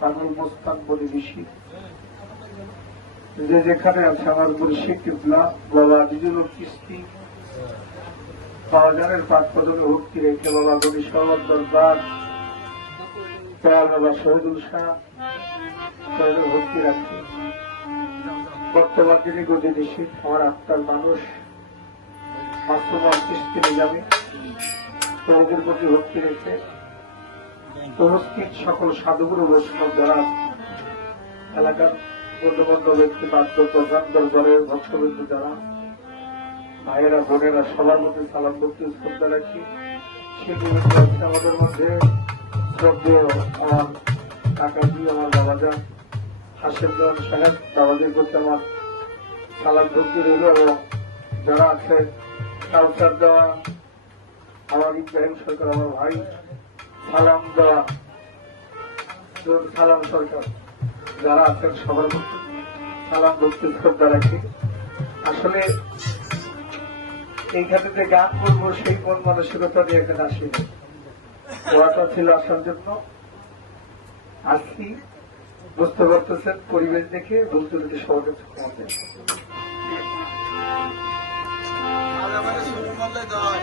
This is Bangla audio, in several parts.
পাগল মোস্তান বলে ঋষি যে যেখানে আছে আমার মুর্শিদ কিবলা বাবা আজিজুল কিস্তি বাজারের পাঁচ পদকে ভক্তি রেখে বাবা গণি সহদ দরবার বাবা শহীদুল শাহ শহীদের ভক্তি রাখে। বর্তমান যিনি গতি নিশ্চিত আমার আত্মার মানুষ মাস্টমার কিস্তি নিজামে প্রভুদের প্রতি ভক্তি রেখে উপস্থিত সকল সাধুগুরু বৈষ্ণব যারা এলাকার গণ্যমান্য ব্যক্তি পাত্র প্রধান দরবারের ভক্তবৃন্দ যারা, ভাইয়েরা, বোনেরা, সবার মধ্যে সালাম ভক্তি শ্রদ্ধা রাখি। শিল্পীবৃন্দ আমাদের মধ্যে শ্রদ্ধেয় আমার কাকাজি, আমার হাসিম দেওয়ান সাহেব বাবাজির করতে আমার সালাম ভক্তি রইল এবং যারা আছে কালচার দেওয়া আমার ইব্রাহিম সরকার, আমার ভাই সালাম দেওয়া সালাম সরকার। যারা আছেন সবার মধ্যে সালাম ভক্তি শ্রদ্ধা রাখি। আসলে এইখানে যে গান করব, সেই মন মানসিকতা নিয়ে এখানে আসিনি। ওয়াটা ছিল আসার জন্য। আসছি। বুঝতে পারতেছেন, পরিবেশ দেখে বলতে যদি সবার কাছে ক্ষমা চাই। দয়াল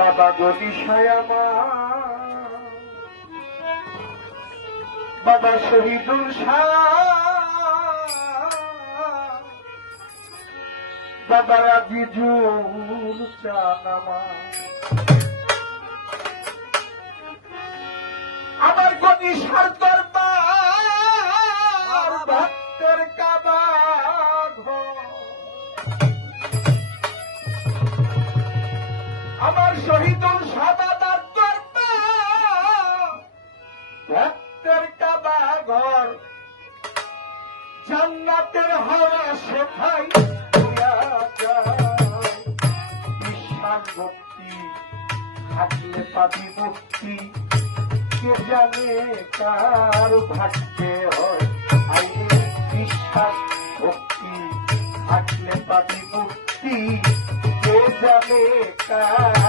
বাবা আমার বাবা শহীদুল বাবা আজিজুল চান আমার আমার গদিশার শহীদুল সাদাদার দরবার ভক্তের কাবা ঘর জান্নাতের হাওয়া সেখাই বিশ্বাস ভক্তি থাকলে পাবি মুক্তি কে জানে কার ভাগ্যে হয়? বিশ্বাস ভক্তি থাকলে পাবি মুক্তি কে জানে কার